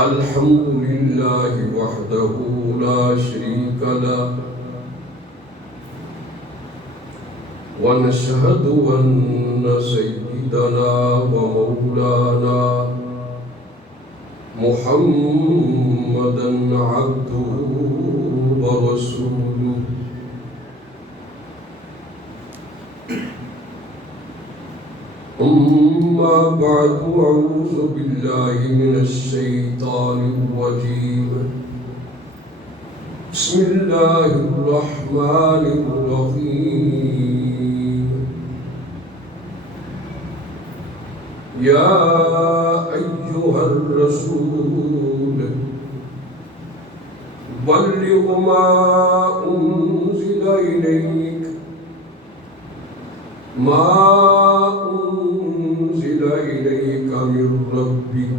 الحمد لله وحده لا شريك له ونشهد أن سيدنا ومولانا محمدا عبده ورسوله أما بعد أعوذ بالله من الشيطان الرجيم بسم الله الرحمن الرحيم يا أيها الرسول بلغ ما أنزل إليك من ربك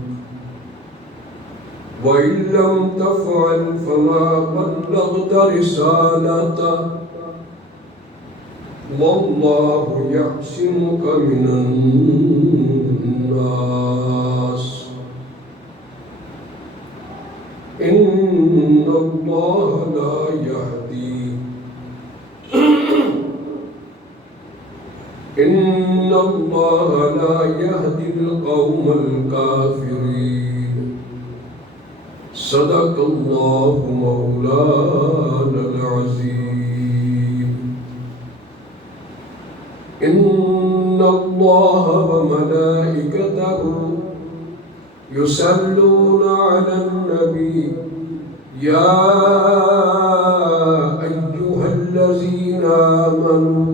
وإن لم تفعل فما بلغت رسالته والله يعصمك من الناس إن الله لا يهدي القوم الكافرين صدق الله مولانا العظيم إن الله وملائكته يصلون على النبي يا أيها الذين آمنوا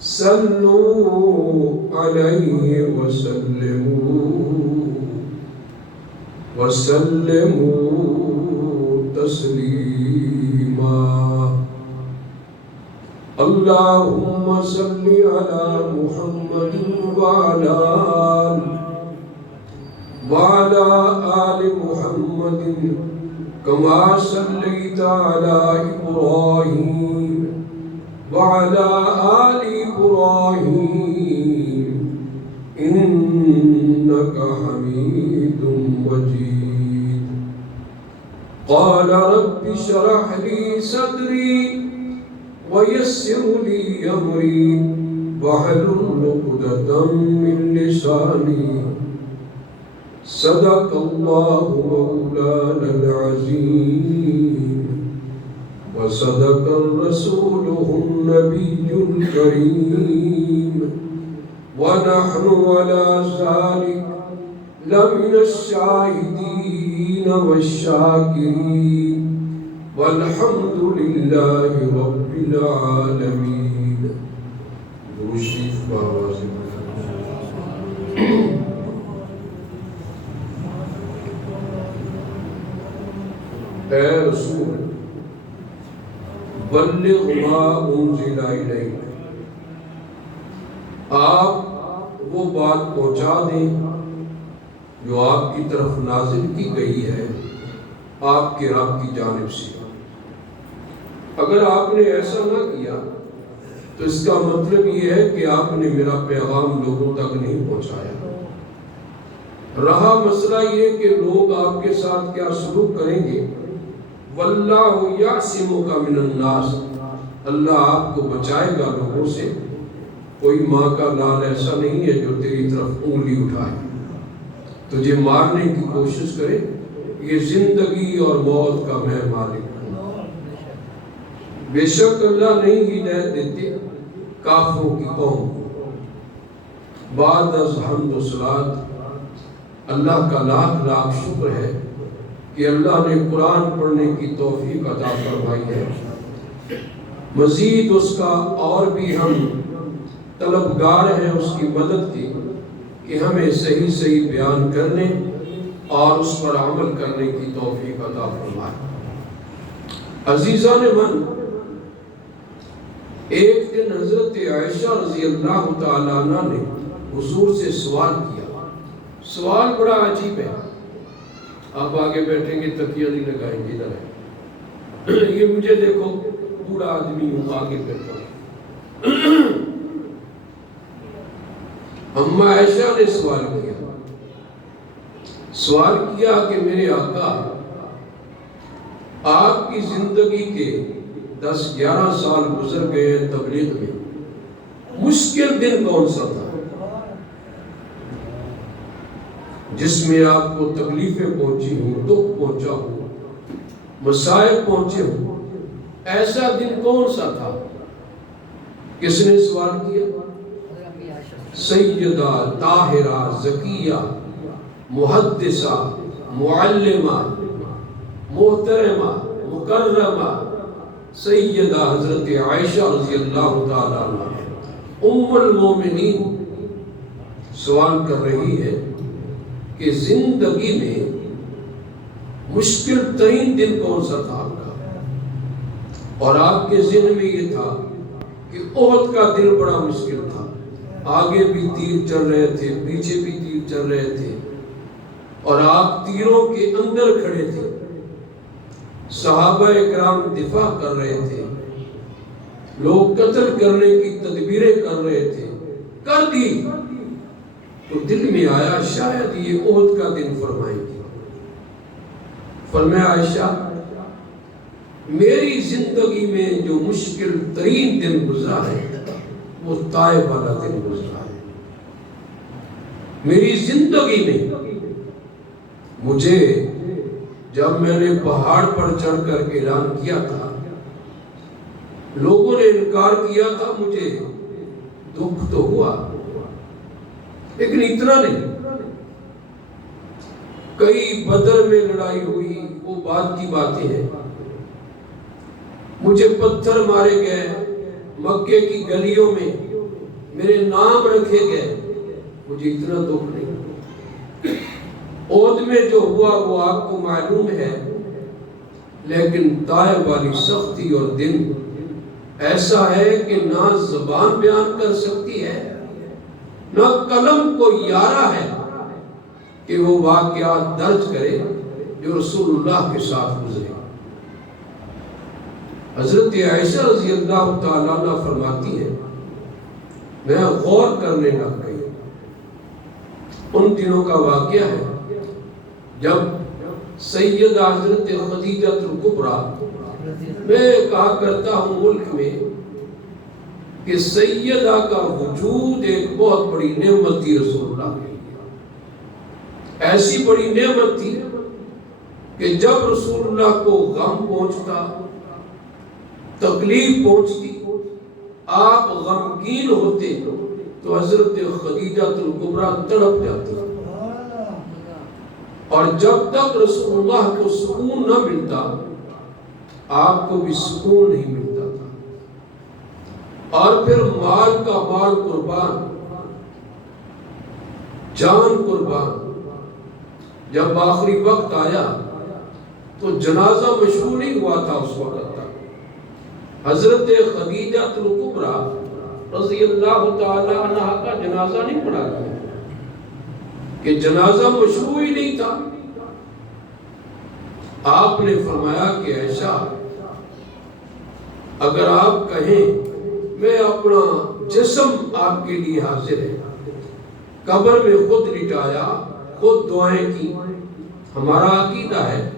صلوا عليه وسلموا تسليما اللهم صل على محمد وعلى آل محمد كما صليت على إبراهيم وعلى آل إبراهيم إنك حميد مجيد قال رب اشرح لي صدري ويسر لي أمري واحلل عقدة من لساني صدق الله مولانا العظيم وصدق رسوله النبي الكريم ونحن على ذلك لمن الشاهدين والشاكرين والحمد لله رب العالمين. درشیف باواز اے رسول بلغ ما انزل الیک، آپ وہ بات پہنچا دیں جو آپ کی طرف نازل کی گئی ہے آپ کے رب کی جانب سے۔ اگر آپ نے ایسا نہ کیا تو اس کا مطلب یہ ہے کہ آپ نے میرا پیغام لوگوں تک نہیں پہنچایا۔ رہا مسئلہ یہ کہ لوگ آپ کے ساتھ کیا سلوک کریں گے، واللہ یعصمک من الناس، اللہ آپ کو بچائے گا لوگوں سے۔ کوئی ماں کا لال ایسا نہیں ہے جو تیری طرف انگلی اٹھائے، تجھے مارنے کی کوشش کرے۔ یہ زندگی اور موت کا میں مالک ہوں۔ بے شک اللہ نہیں ہدایت دیتے کافروں کی قوم۔ بعد از حمد و صلات اللہ کا لاکھ لاکھ شکر ہے کہ اللہ نے قرآن پڑھنے کی توفیق عطا فرمائی ہے۔ مزید اس کا اور بھی ہم طلبگار ہیں اس کی مدد کی کہ ہمیں صحیح صحیح بیان کرنے اور اس پر عمل کرنے کی توفیق عطا فرمائے۔ عزیزان من، ایک دن حضرت عائشہ رضی اللہ تعالیٰ عنہ نے حضور سے سوال کیا۔ سوال بڑا عجیب ہے، آپ آگے بیٹھیں گے تکیہ نہیں لگائیں گے، ادھر ہے یہ مجھے دیکھو بوڑھا آدمی ہوں، آگے بیٹھا ہوں۔ اما عائشہ نے سوال کیا کہ میرے آقا، آپ کی زندگی کے 10-11 سال گزر گئے تبلیغ میں، مشکل دن کون سا تھا جس میں آپ کو تکلیفیں پہنچی ہوں، دکھ پہنچا ہو، مصائب پہنچے ہوں؟ ایسا دن کون سا تھا؟ کس نے سوال کیا؟ سیدہ طاہرہ زکیہ محدثہ معلمہ محترمہ مکرمہ سیدہ حضرت عائشہ رضی اللہ تعالیٰ عنہ ام المومنین سوال کر رہی ہے کہ زندگی میں مشکل ترین دن کون سا تھا آپ کا؟ اور آپ کے ذہن میں یہ تھا کہ احد کا دن بڑا مشکل تھا، آگے بھی تیر چل رہے تھے، پیچھے بھی تیر چل رہے تھے، اور آپ تیروں کے اندر کھڑے تھے، صحابہ اکرام دفاع کر رہے تھے، لوگ قتل کرنے کی تدبیریں کر رہے تھے، کر دی تو دل میں آیا شاید یہ احد کا دن فرمائیں گے۔ فرمایا عائشہ، میری زندگی میں جو مشکل ترین دن گزرا ہے وہ طائف والا دن گزرا ہے۔ میری زندگی میں مجھے جب میں نے پہاڑ پر چڑھ کر کے اعلان کیا تھا، لوگوں نے انکار کیا تھا، مجھے دکھ تو ہوا لیکن اتنا نہیں۔ کئی بدر میں لڑائی ہوئی، وہ بعد کی باتیں ہیں، مجھے پتھر مارے گئے، مکے کی گلیوں میں میرے نام رکھے گئے، مجھے اتنا دکھ نہیں۔ احد میں جو ہوا وہ آپ کو معلوم ہے، لیکن طائف والی سختی اور دن ایسا ہے کہ نہ زبان بیان کر سکتی ہے، نہ قلم کو یارہ ہے کہ وہ واقعات درج کرے جو رسول اللہ کے ساتھ گزرے۔ حضرت عائشہ رضی اللہ تعالیٰ عنہ فرماتی ہے، میں غور کرنے لگ گئی۔ ان دنوں کا واقعہ ہے جب سیدہ حضرت خدیجہ الکبریٰ، میں کہا کرتا ہوں ملک میں کہ سیدہ کا وجود ایک بہت بڑی نعمت تھی رسول اللہ کے لیے، ایسی بڑی نعمت تھی کہ جب رسول اللہ کو غم پہنچتا، تکلیف پہنچتی، آپ غمگین ہوتے تو حضرت خدیجہ الکبریٰ تڑپ جاتی، اور جب تک رسول اللہ کو سکون نہ ملتا آپ کو بھی سکون نہیں ملتا تھا۔ اور پھر مال کا مال قربان، جان قربان۔ جب آخری وقت آیا تو جنازہ مشروع نہیں ہوا تھا اس وقت تک۔ حضرت خدیجہ الکبریٰ رضی اللہ تعالی عنہ کا جنازہ نہیں پڑھا گیا کہ جنازہ مشروع ہی نہیں تھا۔ آپ نے فرمایا کہ عائشہ، اگر آپ کہیں میں اپنا جسم آپ کے لیے حاضر ہے، قبر میں خود لٹایا، خود دعائیں کی۔ ہمارا عقیدہ ہے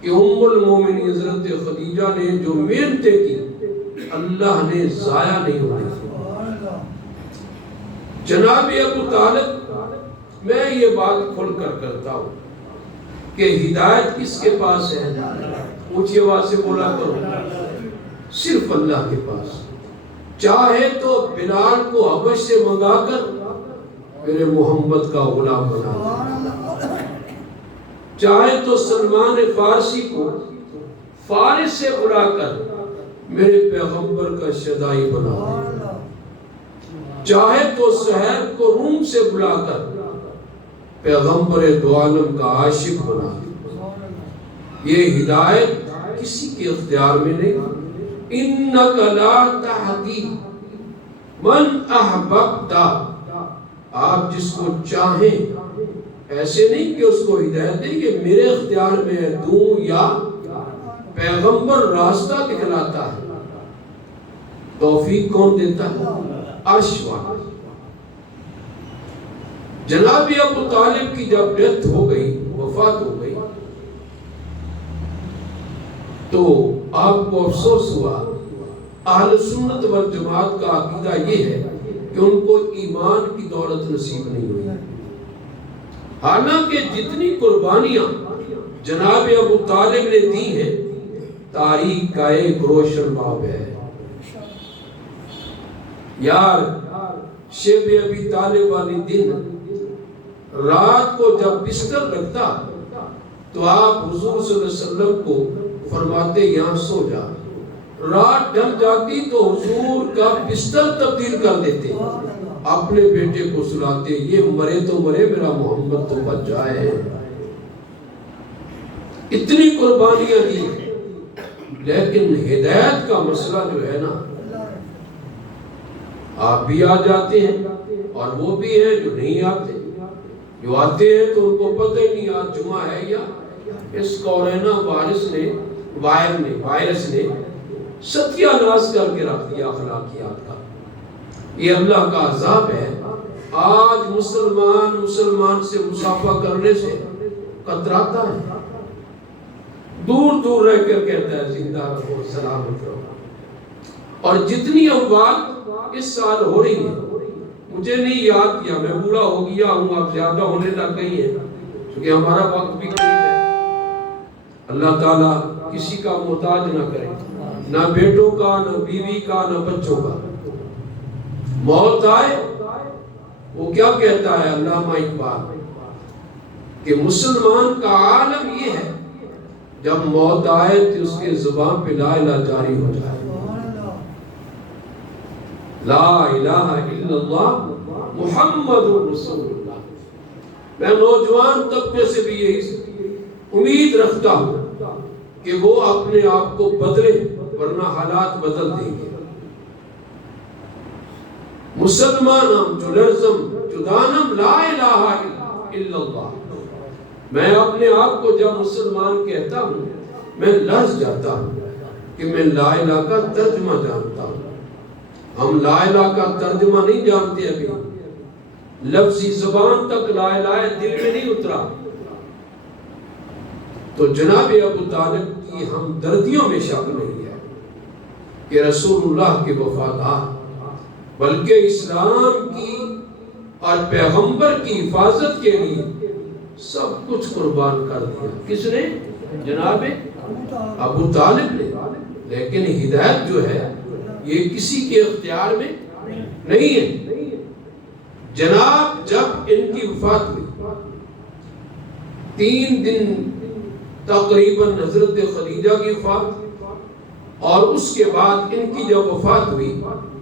کہ ام المومنین حضرت خدیجہ نے جو محنتیں کی اللہ نے ضائع نہیں ہونے دی۔ جناب ابو طالب، میں یہ بات کھل کر کرتا ہوں کہ ہدایت کس کے پاس ہے؟ اونچی آواز سے بولا کرو، صرف اللہ کے پاس۔ چاہے تو بلال کو حبش سے منگا کر میرے محمد کا غلام بنا دے، چاہے تو سلمان فارسی کو فارس سے بلا کر میرے پیغمبر کا شدائی بنا دے، چاہے تو سہیل کو روم سے بلا کر پیغمبر دو عالم کا عاشق بنا دے۔ یہ ہدایت کسی کے اختیار میں نہیں۔ اِنَّكَ لَا تَهْدِي مَنْ أَحْبَبْتَ، آپ جس کو چاہیں، ایسے نہیں کہ اس کو ہدایت دیں کہ میرے اختیار میں دوں، یا پیغمبر راستہ دکھلاتا ہے۔ توفیق کون دیتا ہے؟ عرش والا۔ جناب ابو طالب کی جب ڈیتھ ہو گئی، وفات ہو گئی، تو آپ کو افسوس ہوا۔ اہل سنت والجماعت کا عقیدہ یہ ہے کہ ان کو ایمان کی دولت نصیب نہیں ہوئی، حالانکہ جتنی قربانیاں جناب ابو طالب نے دی ہیں تاریخ کا ایک روشن باب ہے۔ یار شیب ابی طالب والی دن رات کو جب بستر لگتا تو آپ حضور صلی اللہ علیہ وسلم کو فرماتے یہاں سو جا، رات ڈھل جاتی تو حضور کا بستر تبدیل کر دیتے، اپنے بیٹے کو سلاتے، یہ مرے تو مرے، میرا محمد تو بچ جائے۔ اتنی قربانیاں دی، لیکن ہدایت کا مسئلہ جو ہے نا، آپ بھی آ جاتے ہیں اور وہ بھی ہیں جو نہیں آتے، جو آتے ہیں تو ان کو پتہ ہی نہیں آج جمعہ ہے یا اس کورونا وائرس نے ستیہ ناش کر کے رکھ دیا اخلاقیات کا۔ یہ اللہ کا عذاب ہے۔ آج مسلمان سے مصافحہ کرنے سے کتراتا ہے، دور دور رہ کر کہتا ہے زندہ رہو، سلامت رہو۔ اور جتنی اموات اس سال ہو رہی ہیں، مجھے نہیں یاد کیا، میں بوڑھا ہو گیا ہوں، اب زیادہ ہونے لگ گئی ہیں کیونکہ ہمارا وقت بھی قریب ہے۔ اللہ تعالیٰ کسی کا محتاج نہ کرے، نہ بیٹوں کا، نہ بیوی کا، نہ بچوں کا۔ موت آئے، وہ کیا کہتا ہے علامہ اقبال کہ مسلمان کا عالم یہ ہے جب موت آئے تو اس کے زبان پہ لا الہ جاری ہو جائے، لا الہ الا اللہ محمد رسول اللہ۔ میں نوجوان طبقے سے بھی یہی امید رکھتا ہوں کہ وہ اپنے آپ کو بدلے، ورنہ حالات بدل دیں گے۔ مسلمانم جلرزم جدانم لا الہ الا اللہ۔ میں اپنے آپ کو جب مسلمان کہتا ہوں میں لرز جاتا ہوں کہ میں لا الہ کا ترجمہ جانتا ہوں۔ ہم لا الہ کا ترجمہ نہیں جانتے، ابھی لفظی زبان تک لا الہ دل میں نہیں اترا۔ تو جناب ابو طالب کی ہمدردیوں میں شک نہیں ہے کہ رسول اللہ کے وفادار، بلکہ اسلام کی اور پیغمبر کی حفاظت کے لیے سب کچھ قربان کر دیا۔ کس نے؟ جناب ابو طالب نے۔ لیکن ہدایت جو ہے یہ کسی کے اختیار میں نہیں ہے۔ جناب جب ان کی وفات ہوئی، 3 دن تقریباً حضرت خدیجہ کی وفات، اور اس کے بعد ان کی جب وفات ہوئی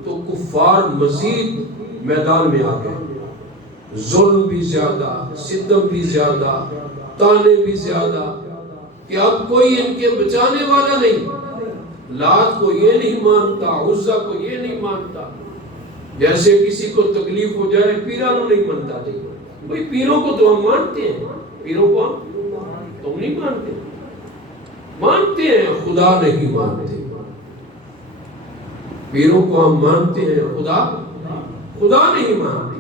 تو کفار مزید میدان میں آ گئے۔ ظلم بھی زیادہ، ستم بھی زیادہ، تانے بھی زیادہ کہ اب کوئی ان کے بچانے والا نہیں۔ لات کو یہ نہیں مانتا، عزا کو یہ نہیں مانتا، جیسے کسی کو تکلیف ہو جائے پیرانوں نہیں مانتا جی، بھئی پیروں کو تو ہم مانتے ہیں، پیروں کو تم نہیں مانتے، مانتے ہیں خدا نہیں مانتے۔ پیروں کو ہم مانتے ہیں، خدا نہیں مانتے۔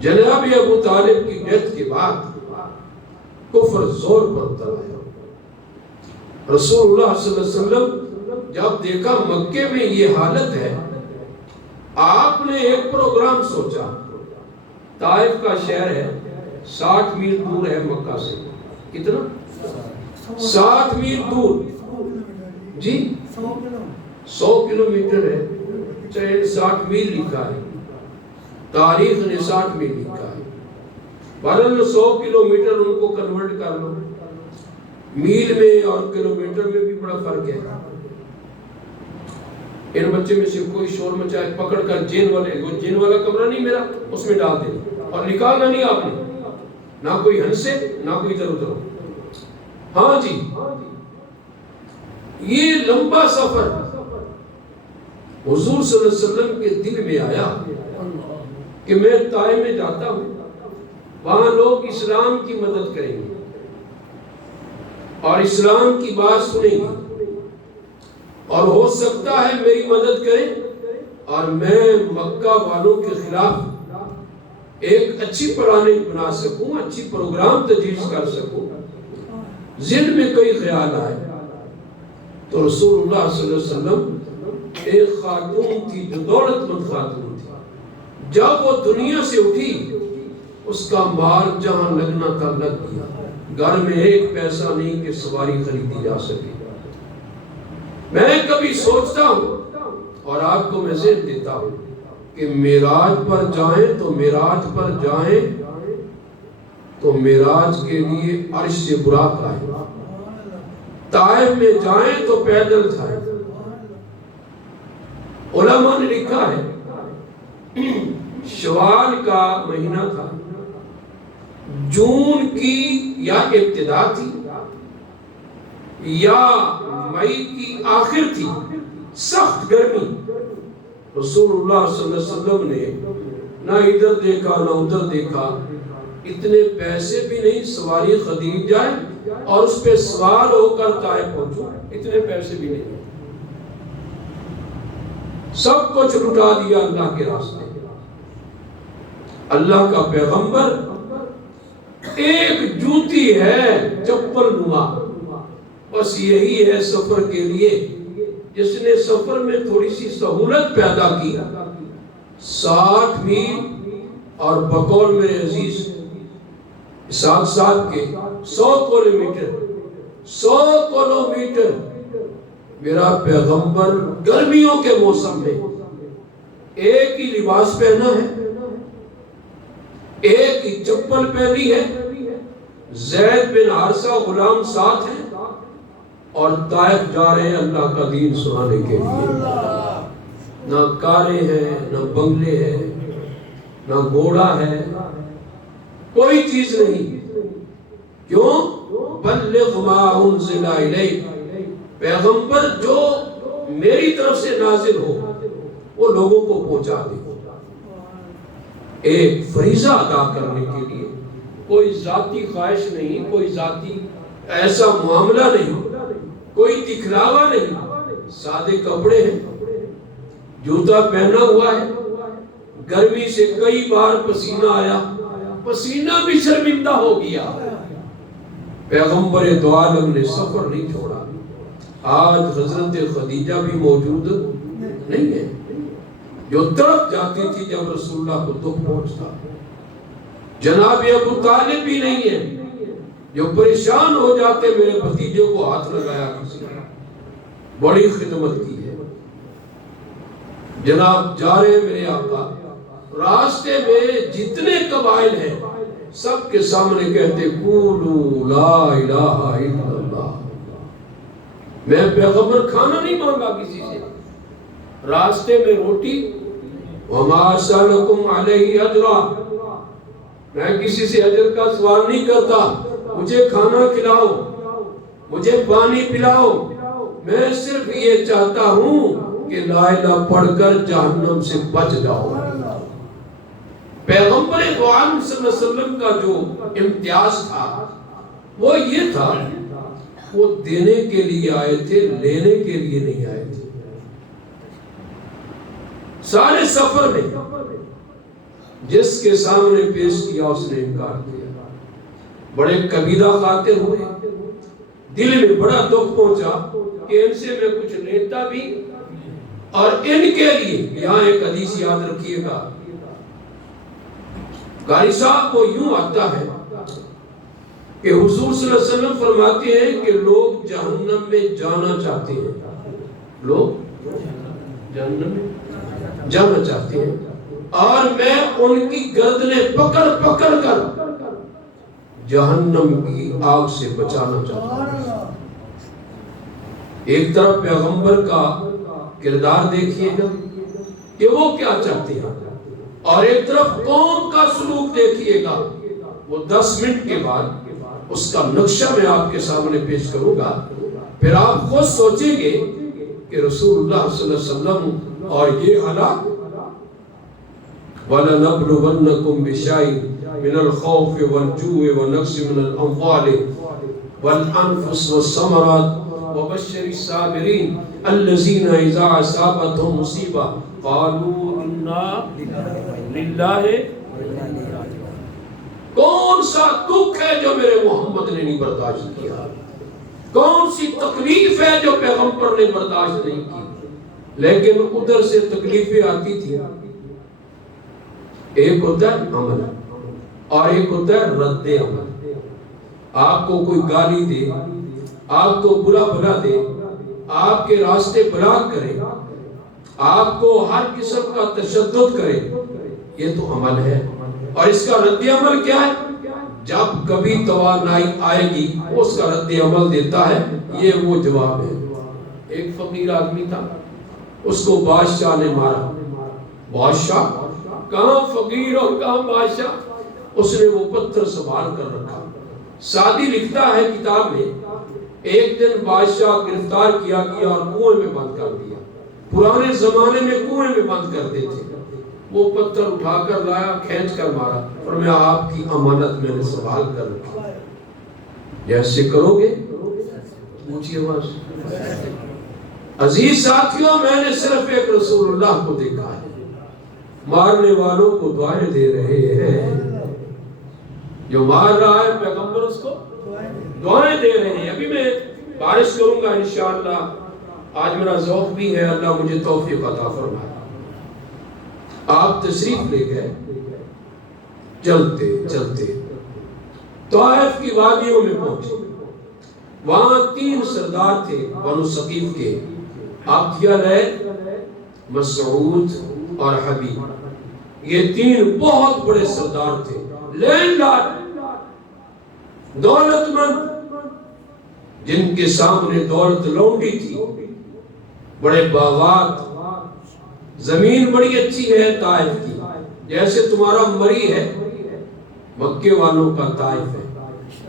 جناب ابو طالب کی ڈیتھ کے بعد کفر زور پر اتر آیا۔ رسول اللہ صلی اللہ علیہ وسلم جب دیکھا مکے میں یہ حالت ہے، آپ نے ایک پروگرام سوچا۔ طائف کا شہر ہے، 60 میل دور ہے مکہ سے۔ کتنا؟ 60 میل دور جی، 100 کلومیٹر ہے، چاہے 60 میل لکھا ہے، تاریخ نے 60 میل لکھا ہے، بہرحال 100 کلومیٹر ان کو کنورٹ کر لو، میل میں اور کلومیٹر میں بھی بڑا فرق ہے۔ ان بچے میں سے کوئی شور مچائے پکڑ کر جیل والا کمرہ نہیں میرا، اس میں ڈال دے اور نکالنا نہیں آپ نے، نہ کوئی ہنسے نہ کوئی ادھر ادھر۔ ہاں جی، یہ لمبا سفر حضور صلی اللہ علیہ وسلم کے دل میں آیا کہ میں طائف میں جاتا ہوں، وہاں لوگ اسلام کی مدد کریں گے اور اسلام کی بات سنیں گے، اور ہو سکتا ہے میری مدد کریں اور میں مکہ والوں کے خلاف ایک اچھی پلاننگ بنا سکوں، اچھی پروگرام تجویز کر سکوں، ذہن میں کوئی خیال آئے تو رسول اللہ صلی اللہ علیہ وسلم ایک خاتون تھی جو دولت مند خاتون تھی، جب وہ دنیا سے اٹھی اس کا مال جہاں لگنا تھا لگ گیا، گھر میں ایک پیسہ نہیں کہ سواری خریدی جا سکے۔ میں کبھی سوچتا ہوں اور آپ کو میں ذہن دیتا ہوں کہ معراج پر جائیں تو معراج پر جائیں تو معراج کے لیے عرش سے براق آئے، طائف میں جائیں تو پیدل جائیں۔ علماء نے لکھا ہے شوال کا مہینہ تھا، جون کی یا ابتدا تھی یا مئی کی آخر تھی، سخت گرمی۔ رسول اللہ صلی اللہ علیہ وسلم نے نہ ادھر دیکھا نہ ادھر دیکھا، اتنے پیسے بھی نہیں سواری خرید جائے اور اس پہ سوار ہو کر طائف پہنچو، اتنے پیسے بھی نہیں، سب کچھ لٹا دیا اللہ کے راستے۔ اللہ کا پیغمبر ایک جوتی ہے چپل نما، بس یہی ہے سفر کے لیے، جس نے سفر میں تھوڑی سی سہولت پیدا کی۔ 60 میل اور بقول میرے عزیز ساتھ ساتھ کے 100 کلومیٹر میرا پیغمبر گرمیوں کے موسم میں ایک ہی لباس پہنا ہے، ایک ہی چپل پہنی ہے، زید بن حارثہ غلام ساتھ ہیں اور طائف جا رہے ہیں اللہ کا دین سنانے کے لیے۔ نہ کاریں ہیں، نہ بنگلے ہیں، نہ گھوڑا ہے، کوئی چیز نہیں۔ کیوں؟ بلغ ما انزل الیک، پیغمبر جو میری طرف سے نازل ہو وہ لوگوں کو پہنچا دے، ایک فریضہ ادا کرنے کے لیے، کوئی ذاتی خواہش نہیں، کوئی ذاتی ایسا معاملہ نہیں، کوئی دکھلاوا نہیں، سادے کپڑے ہیں، جوتا پہنا ہوا ہے، گرمی سے کئی بار پسینہ آیا، پسینہ بھی شرمندہ ہو گیا، پیغمبر دو عالم نے سفر نہیں چھوڑا۔ آج حضرت خدیجہ بھی موجود نہیں ہے جو تڑپ جاتی تھی جب رسول اللہ کو دکھ پہنچتا، جناب ابو طالب بھی نہیں ہے جو پریشان ہو جاتے میرے بھتیجے کو ہاتھ لگایا کسی نے، بڑی خدمت کی ہے۔ جناب جا رہے میرے آقا، راستے میں جتنے قبائل ہیں سب کے سامنے کہتے قولوا لا الہ الا اللہ۔ میں پیغمبر کھانا نہیں مانگا کسی سے، راستے میں روٹی، وما سألکم علیہ اجرا، میں کسی سے اجر کا سوال نہیں کرتا، مجھے کھانا کھلاؤ، مجھے پانی پلاؤ، میں صرف یہ چاہتا ہوں کہ لا الہ پڑھ کر جہنم سے بچ جاؤ۔ پیغمبر دو عالم صلی اللہ علیہ وسلم کا جو امتیاز تھا وہ یہ تھا، وہ دینے کے لیے آئے تھے، لینے کے لیے نہیں آئے تھے۔ سارے سفر میں جس کے سامنے پیش کیا اس نے انکار کیا، بڑے قبیلہ خاطر ہوئے، دل میں بڑا دکھ پہنچا کہ ان سے میں کچھ لیتا بھی اور ان کے لیے۔ یہاں ایک حدیث یاد رکھیے گا، قاری صاحب کو یوں آتا ہے کہ حضور صلی اللہ علیہ وسلم فرماتے ہیں کہ لوگ جہنم میں جانا چاہتے ہیں، لوگ جہنم میں جانا چاہتے ہیں اور میں ان کی گردنیں پکڑ پکڑ کر جہنم کی آگ سے بچانا چاہتا ہوں۔ ایک طرف پیغمبر کا کردار دیکھیے گا کہ وہ کیا چاہتے ہیں، اور ایک طرف قوم کا سلوک دیکھیے گا۔ وہ 10 منٹ کے بعد اس کا نقشہ میں آپ کے سامنے پیش کروں گا، پھر آپ خود سوچیں گے کہ رسول اللہ صلی اللہ علیہ وسلم اور یہ حالات۔ وَلَنَبْلُوَنَّكُمْ بِشَيْءٍ مِنَ الْخَوْفِ وَالْجُوعِ وَنَقْصٍ مِنَ الْأَمْوَالِ وَالْأَنْفُسِ وَالثَّمَرَاتِ وَبَشِّرِ الصَّابِرِينَ الَّذِينَ إِذَا أَصَابَتْهُمْ مُصِيبَةٌ قَالُوا إِنَّا لِلَّهِ کون سا دکھ ہے جو میرے محمد نے نہیں برداشت کیا؟ کون سی تکلیف ہے جو پیغمبر نے برداشت نہیں کی؟ لیکن ادھر سے تکلیفیں آتی تھی. ایک ہوتا ہے عمل اور ایک ہوتا ہے رد عمل. آپ کو کوئی گالی دے، آپ کو برا بھلا دے، آپ کے راستے بلاک کرے، آپ کو ہر قسم کا تشدد کرے، یہ تو عمل ہے. اور اس کا رد عمل کیا ہے؟ جب کبھی توانائی آئے گی اس کا رد عمل دیتا ہے. یہ وہ جواب ہے. ایک فقیر آدمی تھا، اس کو بادشاہ نے مارا. بادشاہ کہاں فقیر اور کہاں بادشاہ، اس نے وہ پتھر سنبھال کر رکھا. سعدی لکھتا ہے کتاب میں، ایک دن بادشاہ گرفتار کیا گیا اور کنویں میں بند کر دیا. پرانے زمانے میں کنویں میں بند کرتے تھے. وہ پتھر اٹھا کر لایا، کھینچ کر مارا. فرمایا آپ کی امانت میں نے سنبھال کر رکھی، جیسے کرو گے. اونچی آواز. عزیز ساتھیوں، میں نے صرف ایک رسول اللہ کو دیکھا ہے، مارنے والوں کو دعائیں دے رہے ہیں. جو مار رہا ہے پیغمبر اس کو دعائیں دے رہے ہیں. ابھی میں بارش کروں گا انشاءاللہ. آج میرا ذوق بھی ہے، اللہ مجھے توفیق عطا فرمائے. آپ تشریف لے گئے، چلتے چلتے طائف کی وادیوں میں پہنچے. وہاں 3 سردار تھے بنو ثقیف کے، عبدیہ لیل، مسعود اور حبیب. یہ 3 بہت بڑے سردار تھے، لینڈار، دولت مند، جن کے سامنے دولت لونڈی تھی. بڑے باغات، زمین بڑی اچھی ہے طائف کی، جیسے تمہارا مری ہے، مکے والوں کا طائف ہے.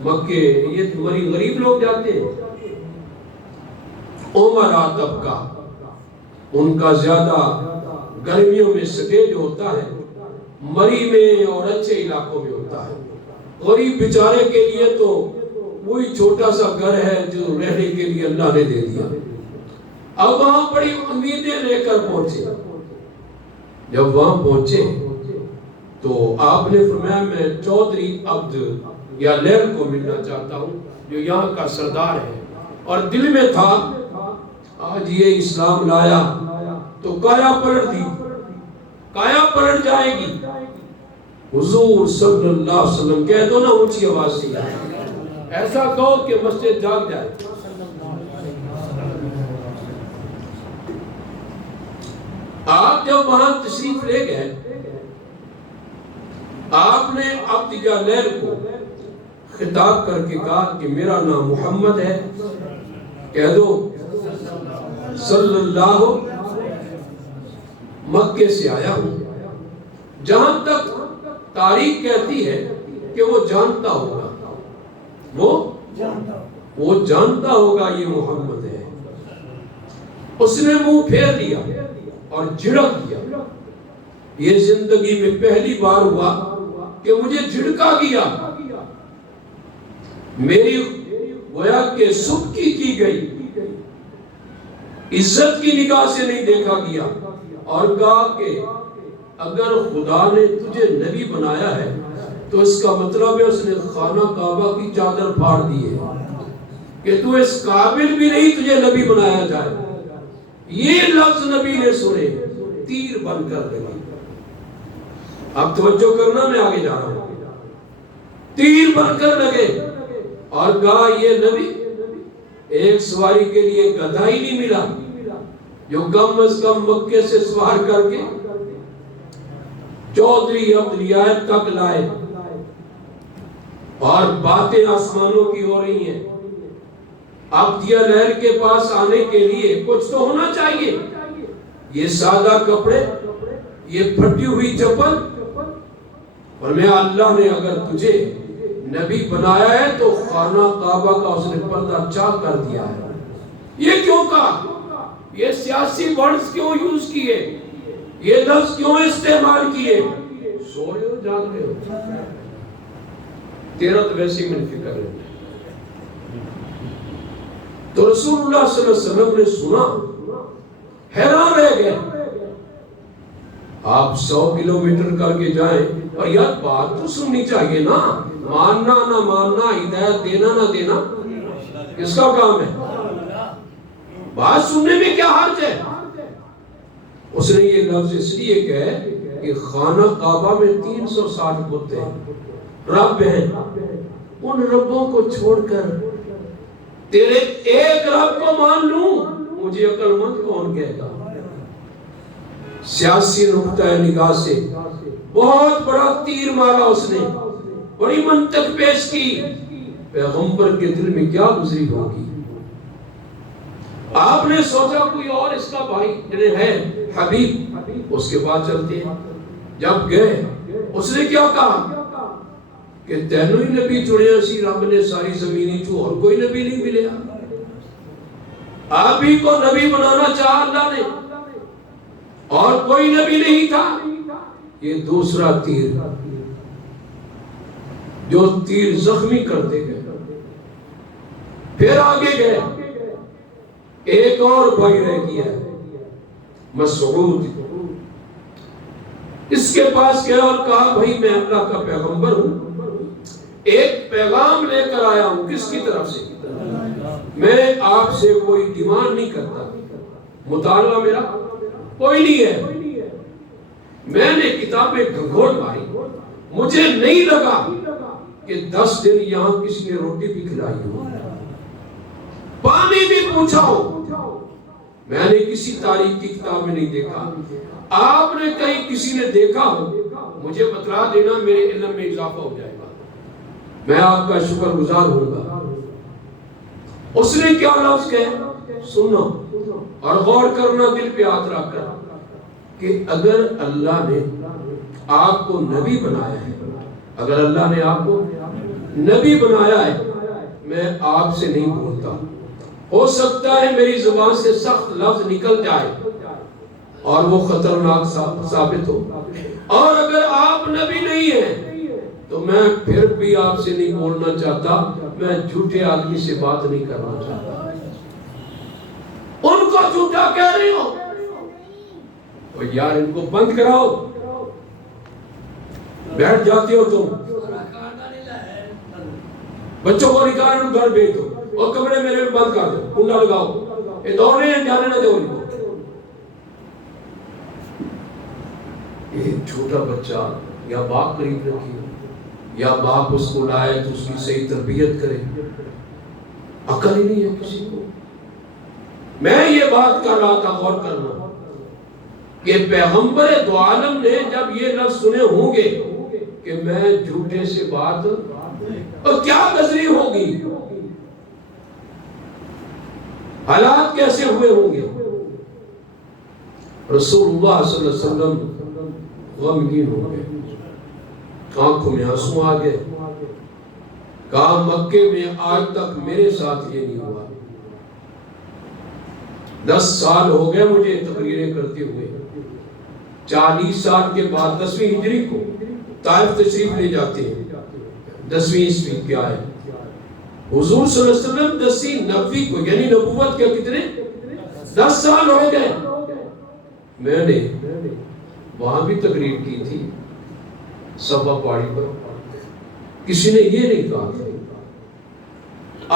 مکے یہ مری غریب لوگ جاتے ہیں. عمرہ طبقہ، ان کا زیادہ گرمیوں میں سٹیج ہوتا ہے، مری میں اور اچھے علاقوں میں ہوتا ہے. غریب بیچارے کے لیے تو وہی چھوٹا سا گھر ہے جو رہنے کے لیے اللہ نے دے دیا. اب وہاں بڑی امیدیں لے کر پہنچے. جب وہاں پہنچے تو آپ نے فرمایا میں چودھری عبد یا لیل کو ملنا چاہتا ہوں جو یہاں کا سردار ہے. اور دل میں تھا آج یہ اسلام لایا تو کایا پلٹ دی، کایا پلٹ جائے گی. حضور صلی اللہ علیہ وسلم کہہ دو نا اونچی آواز سے، ایسا کہو کہ مسجد جاگ جائے. آپ جب وہاں تشریف لے گئے، آپ نے عبدیہ لیل کو خطاب کر کے کہا کہ میرا نام محمد ہے، کہہ دو صلی اللہ، مکے سے آیا ہوں. جہاں تک تاریخ کہتی ہے کہ وہ جانتا ہوگا، وہ جانتا ہوگا یہ محمد ہے. اس نے منہ پھیر لیا اور جھڑک دیا. یہ زندگی میں پہلی بار ہوا کہ مجھے جھڑکا گیا. میری گویا کہ سبکی کی گئی، عزت کی نگاہ سے نہیں دیکھا گیا. اور کہا کہ اگر خدا نے تجھے نبی بنایا ہے تو اس کا مطلب ہے اس نے خانہ کعبہ کی چادر پھاڑ دی ہے کہ تو اس قابل بھی نہیں تجھے نبی بنایا جائے. یہ لفظ نبی نے سنے، تیر بن کر لگا. اب توجہ کرنا، میں آگے جا رہا ہوں. تیر بن کر لگے اور کہا یہ نبی، ایک سواری کے لیے گدھا ہی نہیں ملا جو کم از کم مکے سے سوار کر کے چودھری عبدیہ تک لائے. اور باتیں آسمانوں کی ہو رہی ہیں. عبدیہ لیل کے پاس آنے کے لیے کچھ تو ہونا چاہیے. یہ سادہ کپڑے، یہ پھٹی ہوئی چپل. اور میں اللہ نے اگر تجھے نبی بنایا ہے تو خانہ کعبہ کا اس نے پردہ چاک کر دیا ہے. یہ کیوں کہا؟ یہ سیاسی ورڈز کیوں یوز کیے؟ یہ لفظ کیوں استعمال کیے؟ سو رہے ہو جاگ رہے ہو؟ تیرا تو ویسی من فکر ہے. تو رسول اللہ صلی اللہ علیہ وسلم نے سنا، حیران رہ گئے. آپ 100 کلومیٹر کر کے جائیں اور یار بات تو سننی چاہیے نا، ماننا نہ ماننا، ہدایت دینا نہ دینا کس کا کام ہے؟ بات سننے میں کیا حرج ہے؟ اس نے یہ لفظ اس لیے کہے کہ خانہ کعبہ میں 360 بت ہیں، رب ہیں، ان ربوں کو چھوڑ کر تیرے ایک رب کو مان لوں، مجھے عقل مند کون کہے گا؟ سیاسی نقطہ نگاہ سے بہت بڑا تیر مارا اس نے، بڑی منطق پیش کی، پیغمبر کے دل میں کیا گزری ہوگی؟ آپ نے سوچا کوئی اور اس کا بھائی جنہیں ہے حبیب، اس کے پاس چلتے ہیں۔ جب گئے اس نے کیا کہا کہ تینوں ہی نبی چڑیا سی رب نے ساری زمینی چو، اور کوئی نبی نہیں ملیا، آپ ہی کو نبی بنانا چاہا اللہ نے، اور کوئی نبی نہیں تھا۔ یہ دوسرا تیر جو تیر زخمی کرتے گئے، پھر آگے گئے، ایک اور بھائی رہ گیا مسعود، اس کے پاس گیا اور کہا بھائی میں اللہ کا پیغمبر ہوں، ایک پیغام لے کر آیا ہوں، کس کی طرف سے؟ میں آپ سے کوئی ڈیمانڈ نہیں کرتا، مطالبہ میرا کوئی نہیں ہے، میں نے کتابیں گھنگھوڑ ماری، مجھے نہیں لگا کہ 10 دن یہاں کسی نے روٹی بھی کھلائی ہو، پانی بھی پوچھا ہو، میں نے کسی تاریخ کی کتاب میں نہیں دیکھا، آپ نے کہیں کسی نے دیکھا ہو مجھے بتلا دینا، میرے علم میں اضافہ ہو جائے گا، میں آپ کا شکر گزار ہوں گا۔ اس نے کیا لفظ کہے سنو اور غور کرنا دل پہ ہاتھ رکھ کر، کہ اگر اللہ نے آپ کو نبی بنایا ہے، اگر اللہ نے آپ کو نبی بنایا ہے، میں آپ سے نہیں بولتا، ہو سکتا ہے میری زبان سے سخت لفظ نکل جائے اور وہ خطرناک ثابت ہو، اور اگر آپ نبی نہیں ہیں تو میں پھر بھی آپ سے نہیں بولنا چاہتا، میں جھوٹے آدمی سے بات نہیں کرنا چاہتا، ان کو جھوٹا کہہ رہی ہو، تو یار ان کو بند کراؤ، بیٹھ جاتے ہو تم، بچوں کو نکال گھر بھیج دو اور کمرے میرے میں بند کر دو، کنڈا لگاؤ، یہ دوڑ رہے ہیں جانے نہ دو ان کو۔ ایک چھوٹا بچہ یا باپ قریب رکھی یا باپ اس کو لائے تو اس کی صحیح تربیت کرے، عقل ہی نہیں ہے کسی کو۔ میں یہ بات کر رہا تھا، غور کرنا کہ پیغمبر دو عالم نے جب یہ لفظ سنے ہوں گے کہ میں جھوٹے سے بات، اور کیا گزری ہوگی، حالات کیسے ہوئے ہوں گے۔ رسول اللہ صلی اللہ علیہ وسلم غمگین ہو گئے، آنکھوں میں آنسو آ گئے، کہا مکے میں آج تک میرے ساتھ یہ نہیں ہوا، 10 سال ہو گئے مجھے تقریریں کرتے ہوئے، 40 سال کے بعد 10ویں ہجری کو طائف تشریف لے جاتے ہیں، 10ویں عیسوی کیا ہے، حضور صلی اللہ علیہ وسلم 10ویں نبوی کو یعنی نبوت کے کتنے 10 سال ہو گئے، میں نے وہاں بھی تقریر کی تھی صفا پہاڑی پر، کسی نے یہ نہیں کہا تھا،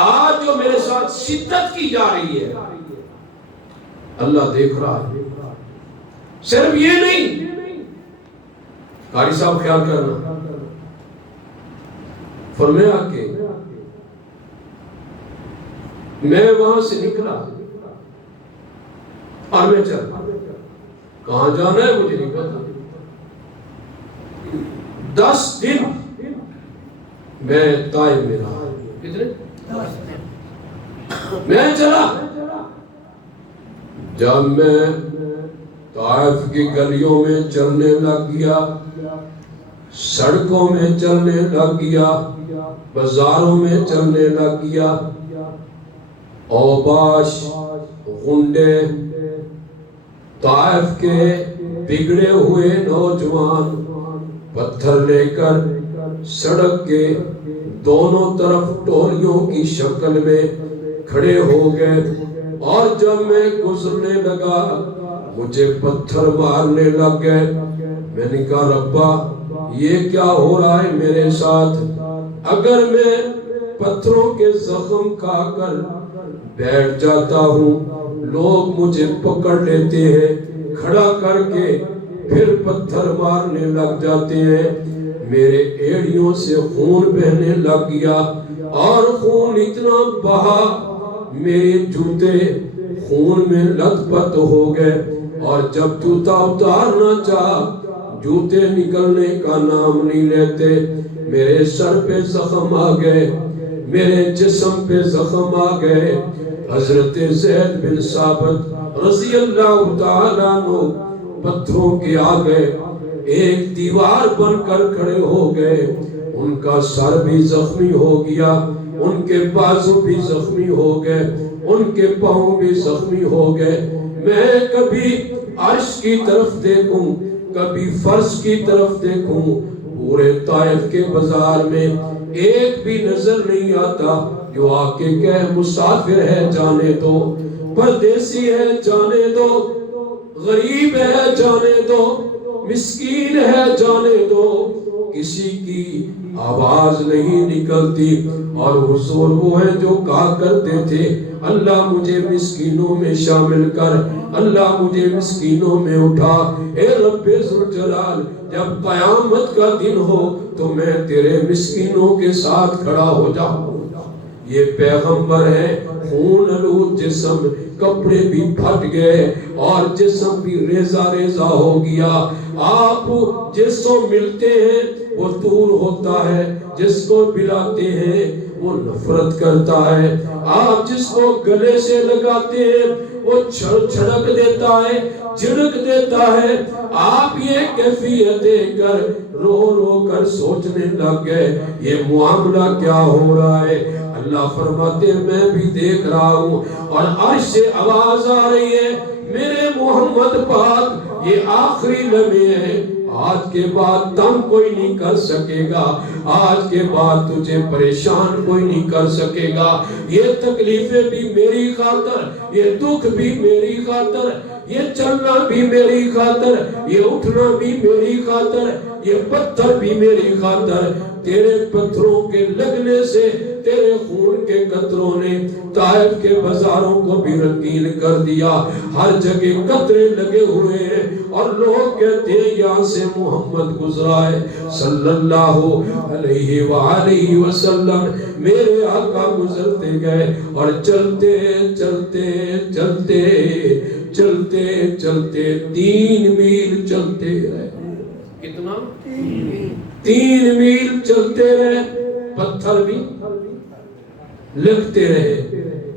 آج جو میرے ساتھ شدت کی جا رہی ہے اللہ دیکھ رہا ہے، صرف یہ نہیں، قاری صاحب خیال کرنا، فرمایا کہ میں وہاں سے نکلا اور میں چل، کہاں جانا ہے مجھے نہیں پتا، 10 دن میں طائف میں رہا، کتنے؟ میں چلا، جب میں طائف کی گلیوں میں چلنے لگ گیا، سڑکوں میں چلنے لگ گیا، بازاروں میں چلنے لگ گیا، اوباش، غنڈے، طائف کے بگڑے ہوئے نوجوان پتھر لے کر سڑک کے دونوں طرف ٹولیوں کی شکل میں کھڑے ہو گئے، اور جب میں گزرنے لگا مجھے پتھر مارنے لگ گئے، میں نے کہا ربا یہ کیا ہو رہا ہے میرے ساتھ؟ اگر میں پتھروں کے زخم کھا کر بیٹھ جاتا ہوں، لوگ مجھے پکڑ لیتے ہیں، کھڑا کر کے پھر پتھر مارنے لگ جاتے ہیں، میرے ایڑیوں سے خون بہنے لگ گیا، اور خون اتنا بہا میرے جوتے خون میں لت پت ہو گئے، اور جب جوتا اتارنا چاہا جوتے نکلنے کا نام نہیں لیتے، میرے سر پہ زخم آ گئے، میرے جسم پہ زخم آ گئے۔ حضرت زید بن ثابت رضی اللہ تعالیٰ عنہ پتھروں کے آگے ایک دیوار بن کر کھڑے ہو گئے، ان کا سر بھی زخمی ہو گیا، ان کے بازو بھی زخمی ہو گئے، ان کے پاؤں بھی زخمی ہو گئے۔ میں کبھی عرش کی طرف دیکھوں، کبھی فرش کی طرف دیکھوں، پورے طائف کے بازار میں ایک بھی نظر نہیں آتا جو آ کے کہے مسافر ہے جانے دو، پردیسی ہے جانے دو، غریب ہے جانے دو، مسکین ہے جانے دو، کسی کی آواز نہیں نکلتی۔ اور حضور وہ ہیں جو کہا کرتے تھے اللہ مجھے مسکینوں میں شامل کر، اللہ مجھے مسکینوں میں اٹھا، اے رب ذوالجلال جب قیامت کا دن ہو تو میں تیرے مسکینوں کے ساتھ کھڑا ہو جاؤں۔ یہ پیغمبر ہے، خون آلود جسم، کپڑے بھی پھٹ گئے اور جسم بھی ریزہ ریزہ ہو گیا۔ آپ جس کو ملتے ہیں وہ دور ہوتا ہے، جس کو ملاتے ہیں وہ نفرت کرتا ہے، آپ جس کو گلے سے لگاتے ہیں وہ چھڑک دیتا ہے، جھڑک دیتا ہے۔ آپ یہ کیفیت دیکھ کر رو رو کر سوچنے لگ گئے یہ معاملہ کیا ہو رہا ہے۔ اللہ فرماتے ہیں میں بھی دیکھ رہا ہوں، اور عرش سے آواز آ رہی ہے میرے محمد پاک یہ آخری لمحے ہیں، آج کے بعد تم کوئی نہیں کر سکے گا، آج کے بعد تجھے پریشان کوئی نہیں کر سکے گا، یہ تکلیفیں بھی میری خاطر، یہ دکھ بھی میری خاطر، یہ چلنا بھی میری خاطر، یہ اٹھنا بھی میری خاطر، یہ پتھر بھی میری خاطر۔ تیرے پتھروں کے لگنے سے تیرے خون کے قطروں نے طائف کے بازاروں کو بھی رنگین کر دیا، ہر جگہ قطرے لگے ہوئے ہیں اور لوگ کہتے ہیں یہاں سے محمد گزرا ہے صلی اللہ علیہ وآلہ وسلم۔ میرے آقا گزرتے گئے اور چلتے چلتے چلتے چلتے چلتے 3 میل چلتے رہے۔ کتنا؟ 3 میل چلتے رہے، پتھر بھی لگتے رہے۔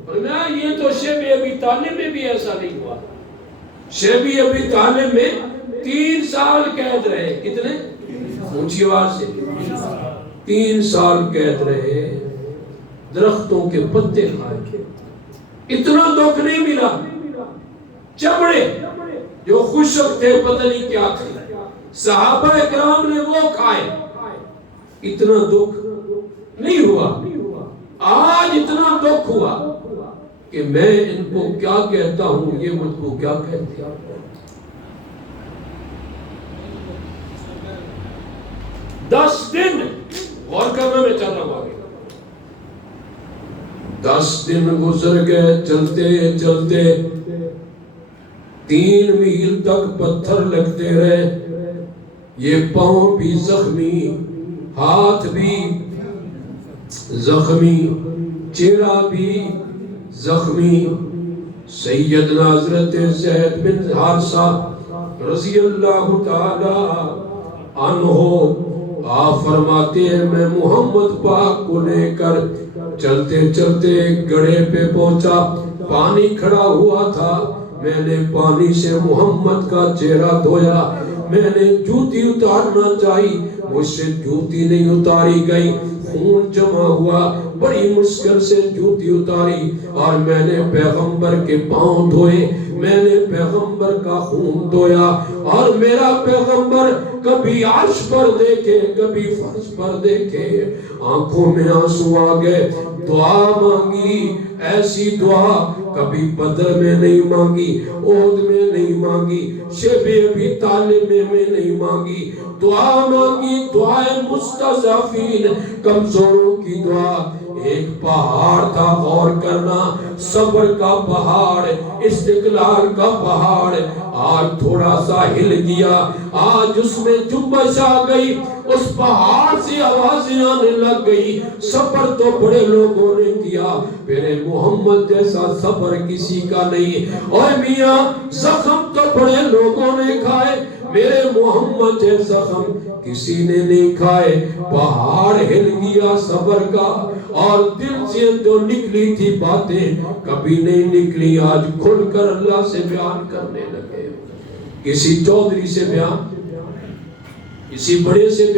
اور یہ تو شیب ابی طالب میں بھی ایسا نہیں ہوا، شیب ابی طالب میں 3 سال قید رہے۔ کتنے؟ اونچی آواز سے 3 سال قید رہے، درختوں کے پتے کھائے، اتنا دکھ نہیں ملا، چمڑے جو خشک تھے پتہ نہیں کیا تھے، صحابہ اکرام نے وہ کھائے، اتنا دکھ نہیں ہوا۔ آج اتنا دکھ ہوا کہ میں ان کو کیا کہتا ہوں، یہ مجھ کو کیا کہتے ہیں۔ 10 دن غور کرنا، میں چل رہا ہوں آگے۔ 10 دن گزر گئے چلتے چلتے، 3 میل تک پتھر لگتے رہے، یہ پاؤں بھی زخمی، ہاتھ بھی زخمی، چہرہ بھی زخمی۔ سیدنا حضرت زید بن حارثہ رضی اللہ تعالی عنہ آپ فرماتے ہیں میں محمد پاک کو لے کر چلتے چلتے گڑھے پہ پہنچا، پانی کھڑا ہوا تھا، میں نے پانی سے محمد کا چہرہ دھویا، میں نے جوتی اتارنا چاہی، مجھ سے جوتی نہیں اتاری گئی، خون جمع ہوا، بڑی مشکل سے جوتی اتاری، اور میں نے پیغمبر کے پاؤں دھوئے، میں نے پیغمبر کا خون دھویا، اور میرا پیغمبر کبھی عرش پر دیکھے کبھی فرش پر دیکھے، آنکھوں میں آنسو آ گئے، دعا مانگی، ایسی دعا کبھی بدر میں نہیں مانگی، احد میں نہیں مانگی، شیب ابی طالب میں نہیں مانگی، دعا مانگی، دعائے مستضعفین، کمزوروں کی دعا۔ ایک پہاڑ تھا، غور کرنا، صبر کا پہاڑ، استقلال کا پہاڑ، آج تھوڑا سا ہل گیا، آج اس میں جنبش آ گئی، اس پہاڑ سے آوازیں آنے لگ گئی۔ صبر تو بڑے لوگوں نے کیا، میرے محمد جیسا صبر کسی کا نہیں۔ اور میاں زخم تو بڑے لوگوں نے کھائے، میرے محمد جیسا زخم کسی نے نہیں کھائے۔ پہاڑ ہل گیا صبر کا، اور دل سے جو نکلی تھی باتیں کبھی نہیں نکلی، آج کھل کر اللہ سے بیان کرنے لگے۔ کسی چودھری سے بیان، کسی بڑے سے بیان